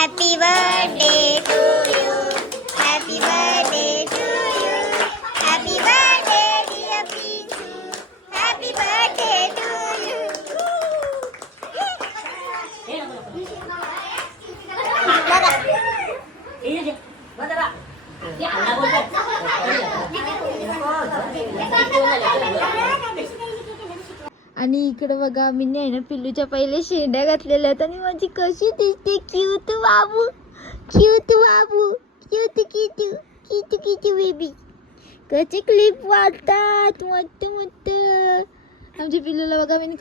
Happy birthday इकडे बघा मी आहे ना पिल्लूच्या पहिले शेंड्या घातलेल्या आहेत आणि माझी कशी दिसते. क्यूट बाबू क्यूट बाबू cute cute cute cute baby कसे क्लिप वाटतात मस्त मस्त. आमच्या पिल्लूला बघा मी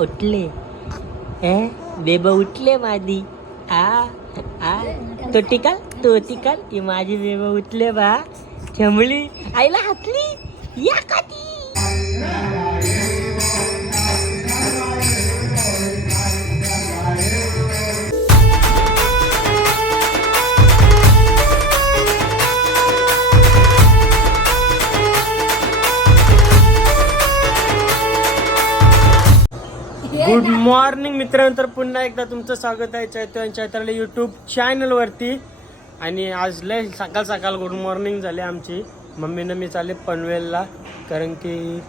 उठले. ए बेबा उठले माझी आ. आ? तो टिकाल तो टिकाल. ती माझी बेबा उठले बा. चमली आईला हातली. या काती गुड मॉर्निंग मित्रांनतर पुन्हा एकदा तुमचं स्वागत आहे चैतन्य चैत्राला यूट्यूब चॅनलवरती आणि आज लय सकाळ सकाळ गुड मॉर्निंग झाली आमची. मम्मीनं मी चालले पनवेलला कारण की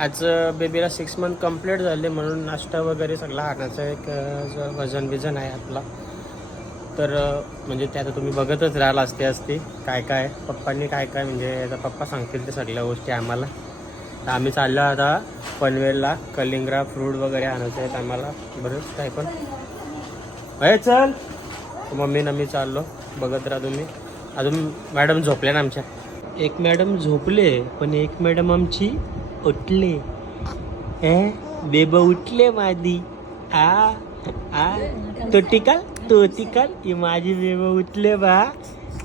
आज बेबीला सिक्स मंथ कंप्लीट झाले म्हणून नाश्ता वगैरे सगळा आणायचा एक वजन बिजन आहे आपला. तर म्हणजे ते आता तुम्ही बघतच राहाल असते असते काय काय पप्पांनी काय काय म्हणजे आता पप्पा सांगतील ते सगळ्या गोष्टी आम्हाला. तर आम्ही चाललो आता पनवेलला. कलिंगरा फ्रूट वगैरे आणायचं आहेत आम्हाला. बरंच काय पण. अय चल. मम्मीनं मी चाललो. बघत राहा तुम्ही. अजून मॅडम झोपल्या ना आमच्या? एक मॅडम झोपले पण एक मॅडम आमची उठले. ए बेबा उठले माझी आ आ. तो टिकाल तो टिकाल. ही माझी बेबा उठले बा.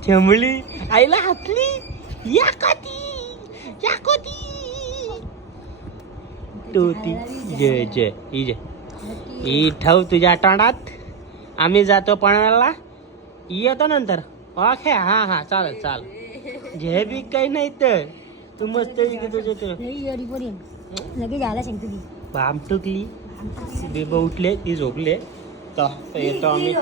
चमळी आईला हातली. या कधी या कोती. टोती जय जय ही जय ही ठेव तुझ्या तोंडात. आम्ही जातो पणाला येतो नंतर. ओके हा हा चालेल चालेल. जय बी काही नाही तर. तू मस्त तर. लगेच सांगतो ती बेबा उठले ती झोपले. तर येतो आम्ही.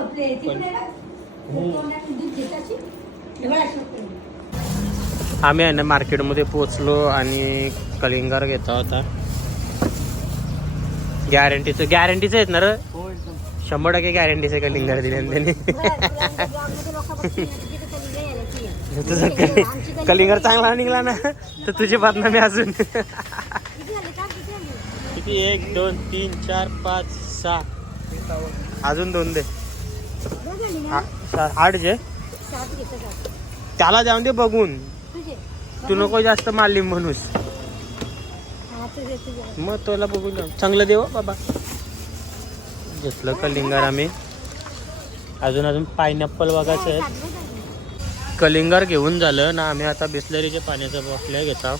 आम्ही आहे ना मार्केटमध्ये पोचलो आणि कलिंगर घेतो आता. गॅरंटीचं गॅरंटीचं आहेत ना रे? शंभर टक्के गॅरंटीचं कलिंगर दिले त्यांनी. तुझं कलि- कलिंगर चांगला निघला ना. तर तुझी बदनामी अजून किती एक दोन तीन चार पाच सहा. अजून दोन दे. आठ जे. त्याला जाऊन दे बघून. तू नको जास्त मारली म्हणूस. मग तुला बघून चांगलं देव बाबा. घेतलं कलिंगर आम्ही. अजून अजून पायनॅपल बघायचं आहे. कलिंगर घेऊन झालं ना आम्ही आता बिस्लरीच्या पाण्याच्या बाटल्या घेता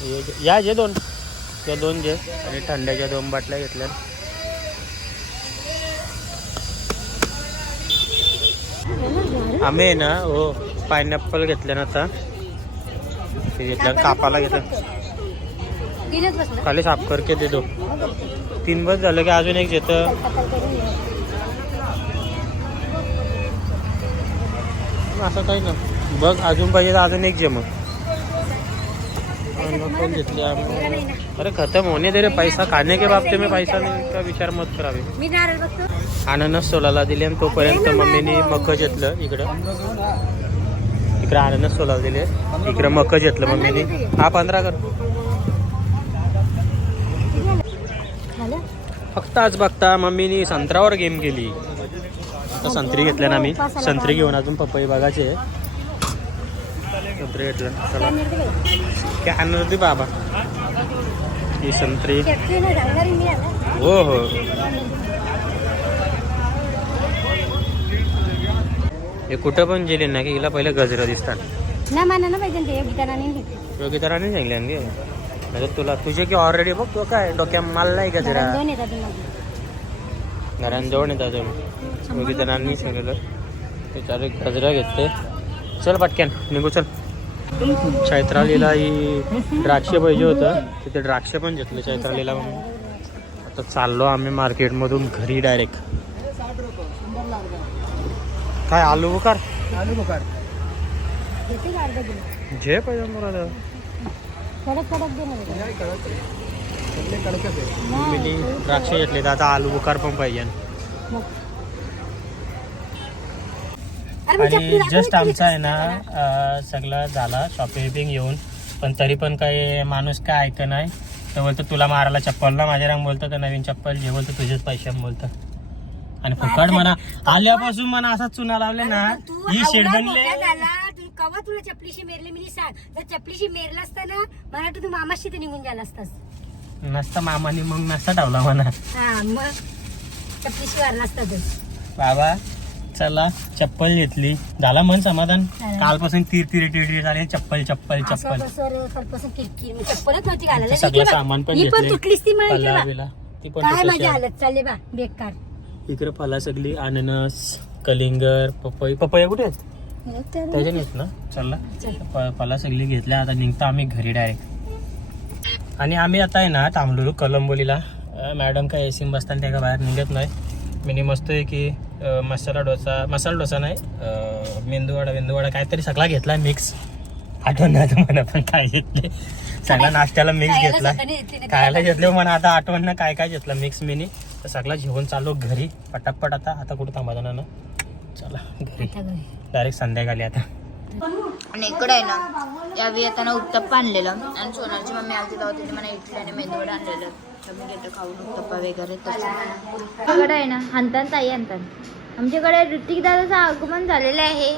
जे- या जे दोन. त्या दोन जे आणि थंड्याच्या दोन बाटल्या घेतल्या. आम्ही आहे ना हो पायनॅपल घेतल्या ना आता. ते घेतलं कापाला घेतलं खाली साफ करके दे दो. तीन बस झालं की अजून एक घेतं असं काही ना बघ अजून पाहिजे तर अजून एक जे मग पण घेतली आम्ही. अरे खतम होने दे रे पैसा खाने के बाबतीत में पैसा नाही. का विचार मत करावे. अननस सोलाला दिले आणि तोपर्यंत मम्मीने मक घेतलं इकडं. इकडं अननस सोलाला दिले. इकडं मक घेतलं मम्मीने. हा पंधरा कर झालं फक्त आज बघता मम्मीने संत्र्यावर गेम केली. आता संत्री घेतल्या ना आम्ही. संत्री घेऊन अजून पपई बघायचे. संत्री घेतलं चला. काय आणणार होती बाबा? ही संत्री. हो हो. हे कुठं पण गेले ना की हिला पहिले गजरं दिसतात. ना माना ना पाहिजे ते. योगिताना नाही म्हणजे तुला तुझे की ऑलरेडी बघ तो काय डोक्या माल नाही गजरा दोन येतात. घरांजवळ येतात अजून योगितारांनी सांगितलं. त्याच्यावर एक गजरा घेतले. चल पटक्यान निघू चल. चैत्रालीला ही द्राक्ष पाहिजे होतं. तिथे द्राक्ष पण घेतले चैत्रालीला म्हणून. आता चाललो आम्ही मार्केटमधून घरी डायरेक्ट काय आलू बुकार का अर्धा किलो? जे पाहिजे मला कडक कडक दे ना मी द्राक्ष घेतले तर आता आलू बुकार पण पाहिजे. आणि जस्ट आमचा आहे ना अं, सगळं झाला. शॉपिंग येऊन. पण तरी पण काही माणूस काय ऐक नाही. तर बोलतो तुला मारायला चप्पल ना? माझ्या रंग बोलतो तर नवीन चप्पल जे बोलतो तुझेच पैसे बोलतं. आणि फुकट म्हणा आल्यापासून म्हणा असा चुना लावले ना ही शेड बनले. कवा तुला चपलीशी मेरले? मी सांग. जर चपलीशी मेरला असता ना मला वाटतं तू मामाशी ते निघून गेला असतास. नसता मामाने मग नसता ठेवला म्हणा हा मग चपलीशी वारला असता तू बाबा चला चप्पल घेतली. झाला मन समाधान. कालपासून तीर तीर टीर टीर झाले. चप्पल चप्पल चप्पल. कसं कालपासून किरकिर मी चप्पलच नव्हती ते घालायला सगळं सामान पण तुटलीस ती मला फला केव्हा. बिला ती पण काय तशीच माझी आहे. हालत? चालले बा. बेकार. इकडे फला सगळी अननस कलिंगर पपई. पपया कुठे आहेत? त्याच्या नाहीत ना? चला प- फला सगळी घेतल्या आता निघता आम्ही घरी डायरेक्ट आणि आम्ही आता आहे ना थांबलो कलंबोलीला. मॅडम काय एसी बसताना त्या का बाहेर निघत नाही. मी मस्त आहे की मसाला डोसा मसाला डोसा नाही मेंदूवडा मेंदूवडा काहीतरी सगळा घेतला मिक्स आठवण नाही आता मला पण काय घेतले. सगळा नाश्त्याला मिक्स घेतला. खायला घेतले म्हणा आता आठवण ना काय काय घेतलं मिक्स मिनी तर सगळा घेऊन चाललो घरी. पटापट आता आता कुठं थांबायचं ना? चला घरी. डायरेक्ट संध्याकाळी आता. आणि इकडे आहे ना यावेळी आता ना उत्तप्पा आणलेलं. आणि सोनारची मम्मी आलती तेव्हा तिने मला इडली आणि मेदूवडा आणलेलं. तर मी घेतो खाऊन उत्तप्पा वगैरे इकडे आहे ना हानतान ताई आणतात आमच्याकडे ऋतिक दादाचं आगमन झालेलं आहे.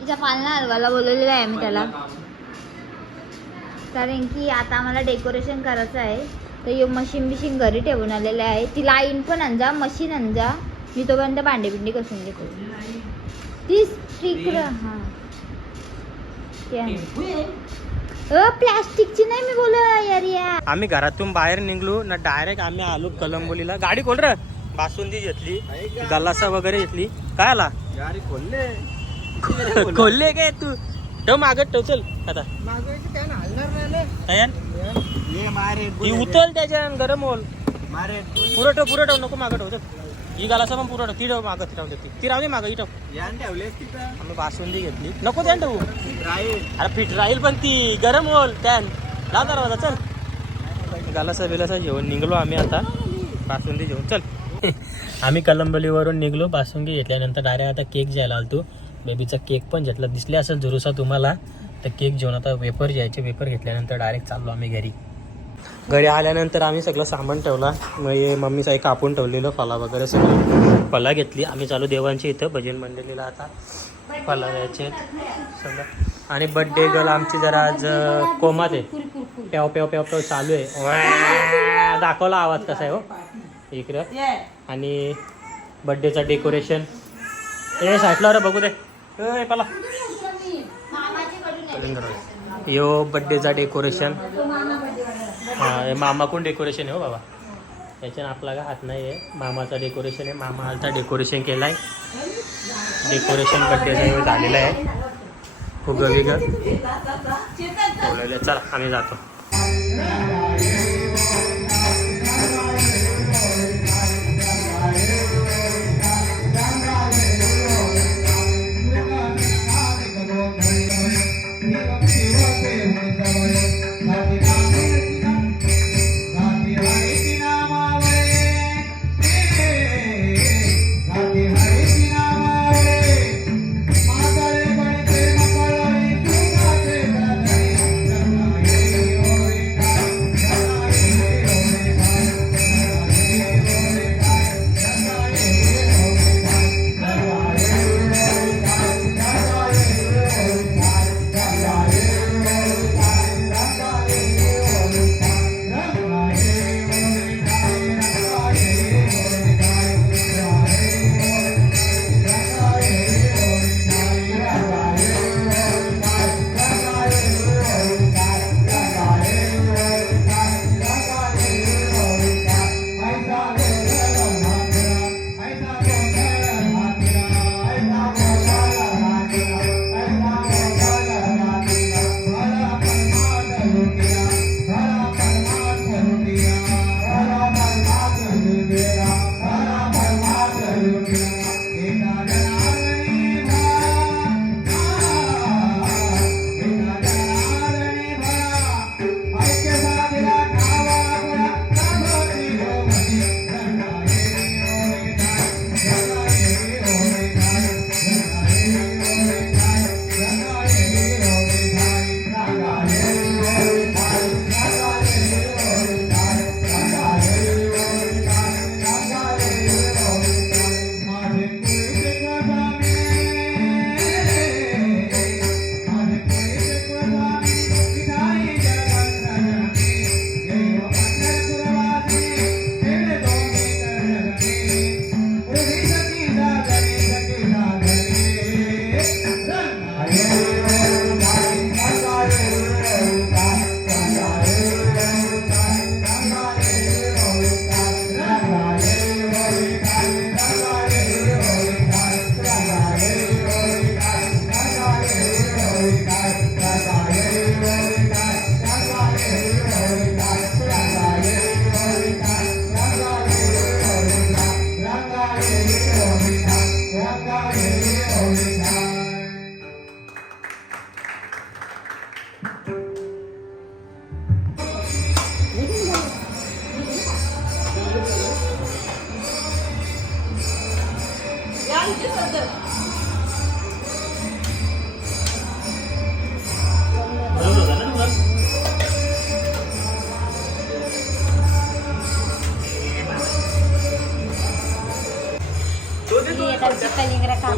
तिच्या पालना हलवाला बोलवलेलं आहे मी त्याला. कारण की आता आम्हाला डेकोरेशन करायचं आहे. तर यो मशीन बिशीन घरी ठेवून आलेले आहे. ती लाईन पण आणजा मशीन आणजा. मी तोपर्यंत भांडे बिंडी कसून घेतो. ती स्टिकर हा. ते आहे. अ, प्लास्टिकची नाही मी बोल यार या आम्ही घरातून बाहेर निघलो ना डायरेक्ट आम्ही आलो कलंबोलीला. गाडी खोल र. बासुंदी घेतली गलासा वगैरे घेतली. काय आला? खोलले. काय तू? ठेव मागत ठेव चल. आता. उचल त्याच्या गरम होल पुरं ठेव पुरं ठेव नको मागं ठेव चल. ही गालासा पण पुरं ठेव ती ठेव मागं ती राहून देते ती. राहू दे मागं ही ठेव. आम्ही बासुंदी घेतली. नको त्यान ठेवू. अरे फिट राहील पण ती. गरम होल त्यान. लाव दरवाजा चल. गालासा बिलासा घेऊन निघलो आम्ही आता. बासुंदी घेऊन चल. आम्ही कलंबलीवरून निघलो बासुंदी घेतल्यानंतर डायरेक्ट आता केक घ्यायला आलतो. बेबीचा केक पण घेतला. दिसले असेल जुरुसा तुम्हाला. तर केक घेऊन आता वेपर घ्यायचे. वेपर घेतल्यानंतर डायरेक्ट चाललो आम्ही घरी. घरी आल्यानंतर आम्ही सगळं सामान ठेवला. हे मम्मीचं एक कापून ठेवलेलं फला वगैरे सगळं. फला घेतली. आम्ही चालू देवांची इथं भजन मंडळीला आता फला द्यायचे सगळं. आणि बड्डे गर्ल आमची जरा आज कोमात आहे. पेव पेव पेव पेव चालू आहे. दाखवला आवाज कसा आहे हो? इकडं. आणि बड्डेचं डेकोरेशन ए साईडला रे बघू दे. पला. यो बड्डेचा डेकोरेशन हे मामाकडून डेकोरेशन आहे हो बाबा. याच्यानं आपला का हात नाही आहे मामाचा डेकोरेशन आहे. मामा आलता डेकोरेशन केलं आहे डेकोरेशन बड्डेचा झालेलं आहे. खूप बिग बोलवलं चला आम्ही जातो.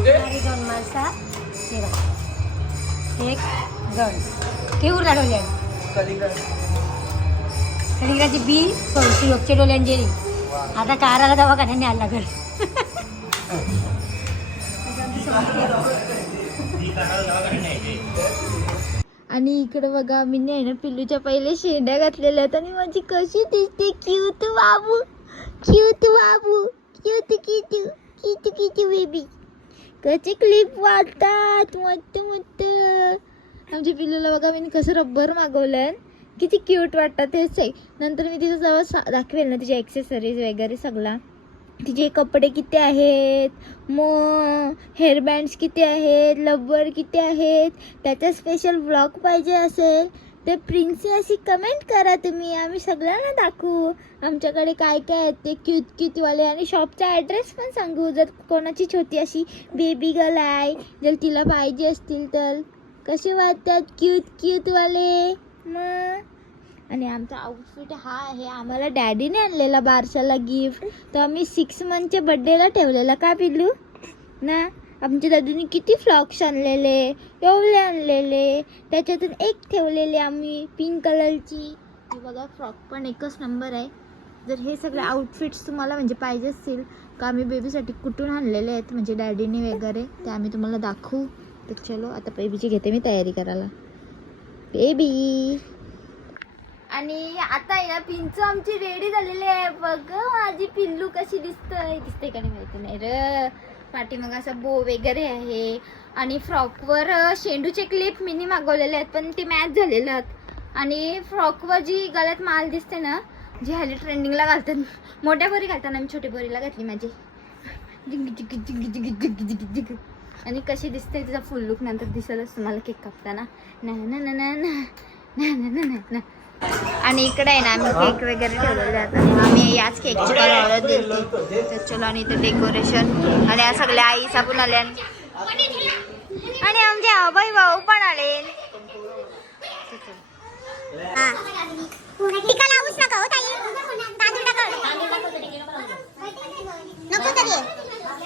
दोन माणसा बघा. एक गण उरला डोल्यान. कलिंगडाची बी सोडची योगच्या डोल्यान गेली आता काराला दवाखान्याने आला घर आणि इकडे बघा मी आहे ना पिल्लूच्या पहिले शेंड्या घातलेल्या आहेत आणि माझी कशी दिसते. क्यूट बाबू. क्यूट बाबू. क्यूट किटू किटू किटू बेबी कशी क्लिप वाटतात मस्त मस्त. आमच्या पिल्लूला बघा मी कसं रब्बर मागवलं किती क्यूट वाटतात तेच आहे. नंतर मी तिचं जेव्हा सा दाखवेल ना तिचे ॲक्सेसरीज वगैरे सगळा. तिचे कपडे किती आहेत? मग हेअरबँड्स किती आहेत? लब्बर किती आहेत? त्याचा स्पेशल ब्लॉग पाहिजे असेल. तर प्रिन्सी अशी कमेंट करा तुम्ही. आम्ही सगळ्यांना दाखवू. आमच्याकडे काय काय आहेत ते क्यूत क्यूतवाले आणि शॉपचा ॲड्रेस पण सांगू. जर कोणाची छोटी अशी बेबी गर्ल आहे जर तिला पाहिजे असतील तर. कसे वाटतात क्यूत क्यूतवाले मग आणि आमचा आउटफिट हा आहे. आम्हाला डॅडीने आणलेला बारशाला गिफ्ट तर आम्ही सिक्स मंथच्या बड्डेला ठेवलेला का पिल्लू? ना? आमच्या दादूने किती फ्रॉक्स आणलेले एवढे आणलेले. त्याच्यातून एक ठेवलेले आम्ही पिंक कलरची बघा फ्रॉक पण एकच नंबर आहे. जर हे सगळे आउटफिट्स तुम्हाला म्हणजे पाहिजे असतील का आम्ही बेबीसाठी कुठून आणलेले आहेत म्हणजे डॅडीने वगैरे ते आम्ही तुम्हाला दाखवू. तर चलो आता बेबीची घेते मी तयारी करायला. बेबी आणि आता आहे ना पिंचू आमची रेडी झालेली आहे. बघ माझी पिल्लू कशी दिसतंय. दिसते का नाही माहिती नाही. र पाठीमाग असा बो वगैरे आहे. आणि फ्रॉकवर शेंडूचे क्लिप मिनी मागवलेले आहेत पण ते मॅच झालेले आहेत. आणि फ्रॉकवर जी गळ्यात माल दिसते ना जी हल्ली ट्रेंडिंगला घालतात मोठ्या बोरी घालताना मी छोट्या बोरीला घातली माझी. जिंग आणि कशी दिसते तिचा फुल लुक नंतर दिसतच तुम्हाला केक कापताना. ना ना ना ना ना ना ना ना ना ना. आणि इकडे आहे ना आम्ही केक वगैरे ठेवलेले जातात आम्ही याच केकची काल ऑर्डर दिली तर चलो आणि इथं डेकोरेशन आणि या सगळ्या आई साबून आल्या. आणि आमचे अभय भाऊ पण आले. हा. नका हो तरी.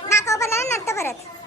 नाका परत.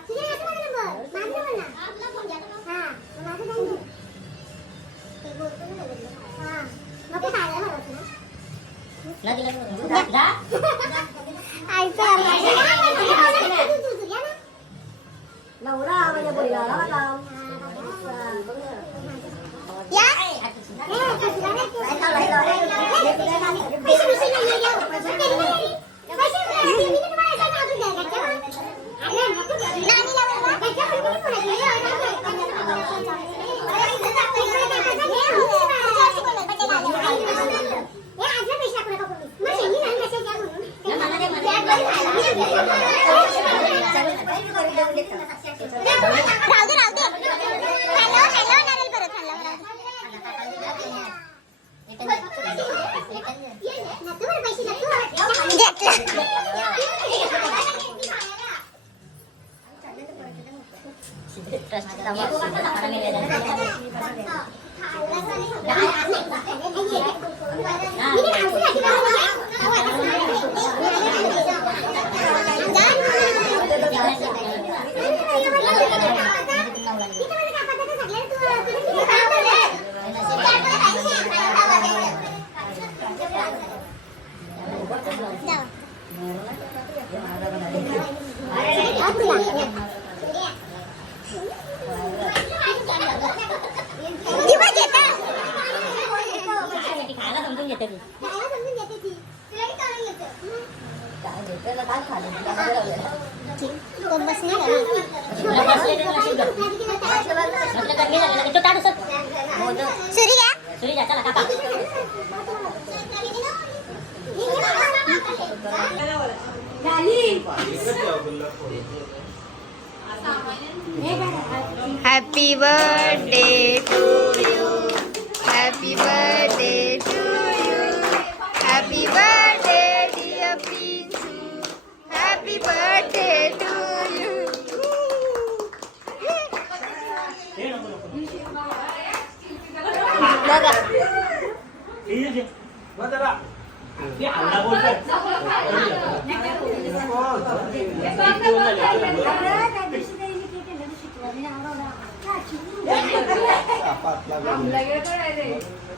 हॅपी बर्थडे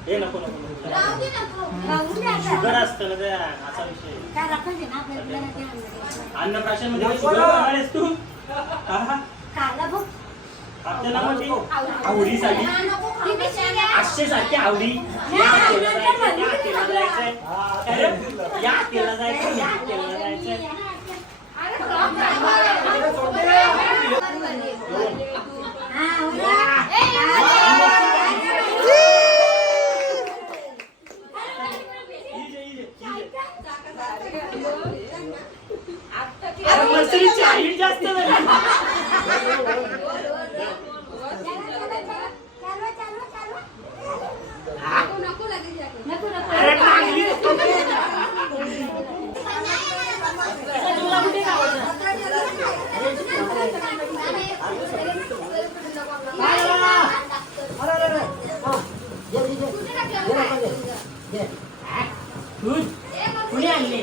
हे नको नको शुगर असतं ना त्या असा विषय. अन्नप्राशनमध्ये शुगर बनवणार आहेस तू? आपल्या नावाची आवडीसाठी? आठशे सारखी आवडी. या केला जायचं या केला जायचंय. अरे, या केला जायचं या केला जायचंय. अरे, मसुरीची हाईट जास्त झाली अरे, लागली. दूध कुणी आणले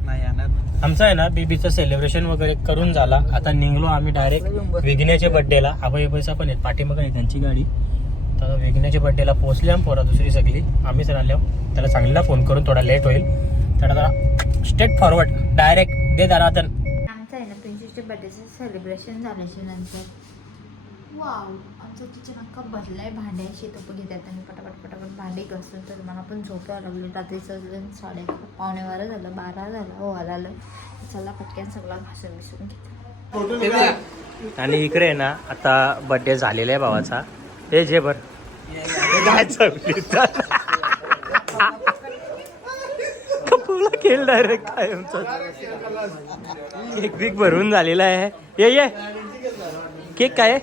आमचं आहे ना बेबीचं सेलिब्रेशन वगैरे करून झाला. आता निघलो आम्ही डायरेक्ट विघ्नेच्या बर्थडेला अभय पैसा पण आहेत पाठीमागं आहे त्यांची गाडी. तर विघ्नेच्या बर्थडेला पोहोचले आम्ही पोरा दुसरी सगळी. आम्हीच राहिलो. त्याला सांगलीला फोन करून थोडा लेट होईल. त्याला जरा स्टेट फॉरवर्ड डायरेक्ट दे दारा तर. आमचं आहे ना प्रिन्सेसच्या बर्थडेचं सेलिब्रेशन झाल्याच्यानंतर. वाव आमचं किचन अख्खा आहे भांड्याशी तो घेतात आणि पटापट पटापट भांडे घासून तर मला पण झोपायला लागली. रात्रीचं साडे पावणे बारा झालं बारा झालं हो आलं चला पटक्यान सगळा घासून मिसून घेत. आणि इकडे आहे ना आता बड्डे झालेला आहे भावाचा. हे जे बर काय कपूला खेळ डायरेक्ट कायमचा केक बिक भरून झालेला आहे. ये ये. केक काय आहे?